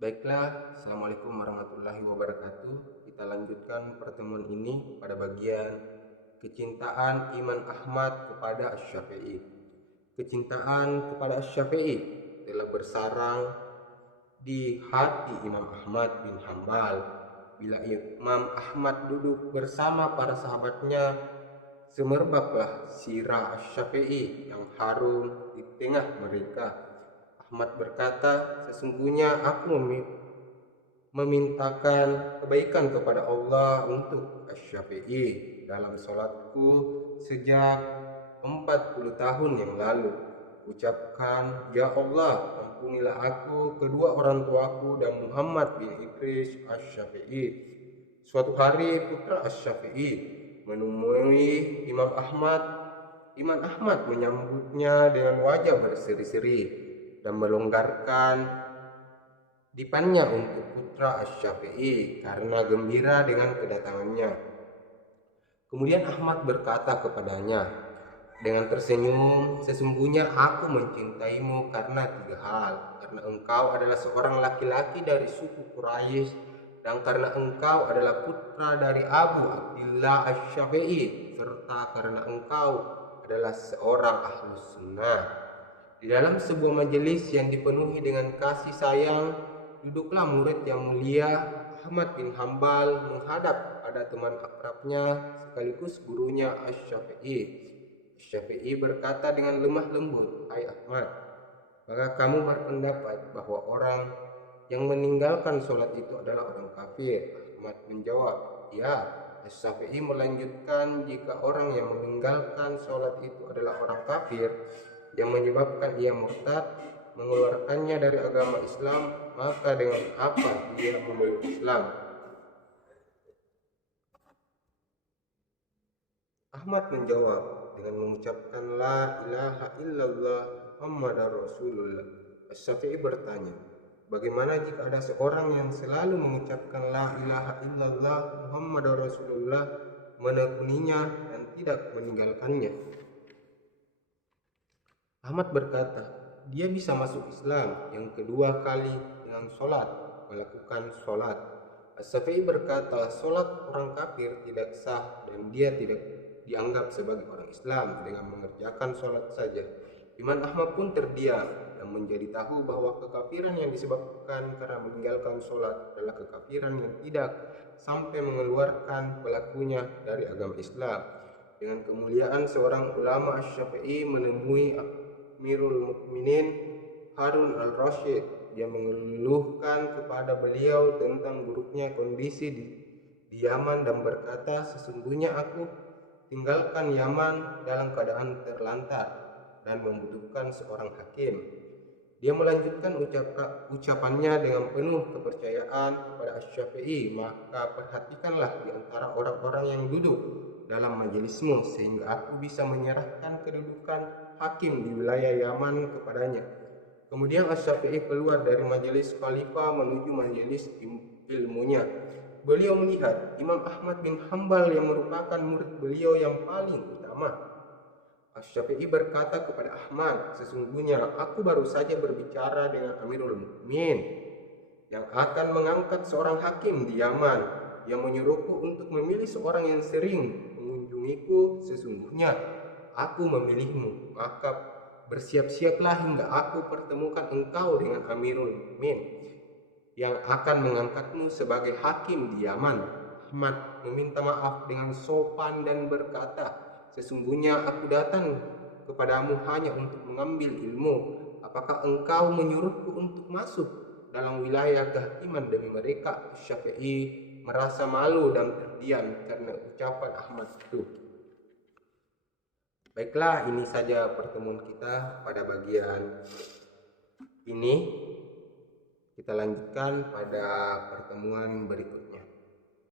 Baiklah, Assalamualaikum warahmatullahi wabarakatuh. Kita lanjutkan pertemuan ini pada bagian kecintaan Imam Ahmad kepada Asy-Syafi'i. Kecintaan kepada Asy-Syafi'i telah bersarang di hati Imam Ahmad bin Hambal. Bila Imam Ahmad duduk bersama para sahabatnya, semerbaklah sirah Asy-Syafi'i yang harum di tengah mereka. Ahmad berkata, sesungguhnya aku memintakan kebaikan kepada Allah untuk Asy-Syafi'i dalam sholatku sejak 40 tahun yang lalu. Ucapkan, ya Allah, ampunilah aku, kedua orang tuaku, dan Muhammad bin Idris Asy-Syafi'i. Suatu hari putra Asy-Syafi'i menemui Imam Ahmad. Imam Ahmad menyambutnya dengan wajah berseri-seri dan melonggarkan dipannya untuk putra Asy-Syafi'i karena gembira dengan kedatangannya. Kemudian Ahmad berkata kepadanya dengan tersenyum, sesungguhnya aku mencintaimu karena tiga hal. Karena engkau adalah seorang laki-laki dari suku Quraisy, dan karena engkau adalah putra dari Abu Abdillah Asy-Syafi'i, serta karena engkau adalah seorang ahlus sunnah. Di dalam sebuah majelis yang dipenuhi dengan kasih sayang, duduklah murid yang mulia Ahmad bin Hambal menghadap pada teman akrabnya sekaligus gurunya Asy-Syafi'i. Asy-Syafi'i berkata dengan lemah lembut, "Hai Ahmad, apakah kamu berpendapat bahwa orang yang meninggalkan sholat itu adalah orang kafir?" Ahmad menjawab, "Ya." Asy-Syafi'i melanjutkan, "Jika orang yang meninggalkan sholat itu adalah orang kafir yang menyebabkan ia murtad, mengeluarkannya dari agama Islam, maka dengan apa dia memeluk Islam?" Ahmad menjawab dengan mengucapkan la ilaha illallah Muhammadar Rasulullah. Asy-Syafi'i bertanya, bagaimana jika ada seorang yang selalu mengucapkan la ilaha illallah Muhammadar Rasulullah, menekuninya dan tidak meninggalkannya? Ahmad berkata, dia bisa masuk Islam yang kedua kali dengan sholat, melakukan sholat. Asy-Syafi'i berkata, sholat orang kafir tidak sah dan dia tidak dianggap sebagai orang Islam dengan mengerjakan sholat saja. Imam Ahmad pun terdiam dan menjadi tahu bahwa kekafiran yang disebabkan karena meninggalkan sholat adalah kekafiran yang tidak sampai mengeluarkan pelakunya dari agama Islam. Dengan kemuliaan seorang ulama, Asy-Syafi'i menemui Amirul Mukminin Harun al-Rasyid. Dia mengeluhkan kepada beliau tentang buruknya kondisi di Yaman dan berkata, sesungguhnya aku tinggalkan Yaman dalam keadaan terlantar dan membutuhkan seorang hakim. Dia melanjutkan ucapannya dengan penuh kepercayaan kepada Asy-Syafi'i, maka perhatikanlah di antara orang-orang yang duduk dalam majelismu sehingga aku bisa menyerahkan kedudukan hakim di wilayah Yaman kepadanya. Kemudian Asy-Syafi'i keluar dari majelis khalifah menuju majelis ilmunya. Beliau melihat Imam Ahmad bin Hambal yang merupakan murid beliau yang paling utama. Asy-Syafi'i berkata kepada Ahmad, sesungguhnya aku baru saja berbicara dengan Amirul Mukminin yang akan mengangkat seorang hakim di Yaman. Dia menyuruhku untuk memilih seorang yang sering mengunjungiku. Sesungguhnya aku memilihmu, maka bersiap-siaplah hingga aku pertemukan engkau dengan Amirul Mukminin yang akan mengangkatmu sebagai hakim di Yaman. Ahmad meminta maaf dengan sopan dan berkata, sesungguhnya aku datang kepadamu hanya untuk mengambil ilmu. Apakah engkau menyuruhku untuk masuk dalam wilayah kehakiman demi mereka? Syafi'i merasa malu dan terdiam karena ucapan Ahmad itu. Baiklah, ini saja pertemuan kita pada bagian ini. Kita lanjutkan pada pertemuan berikutnya.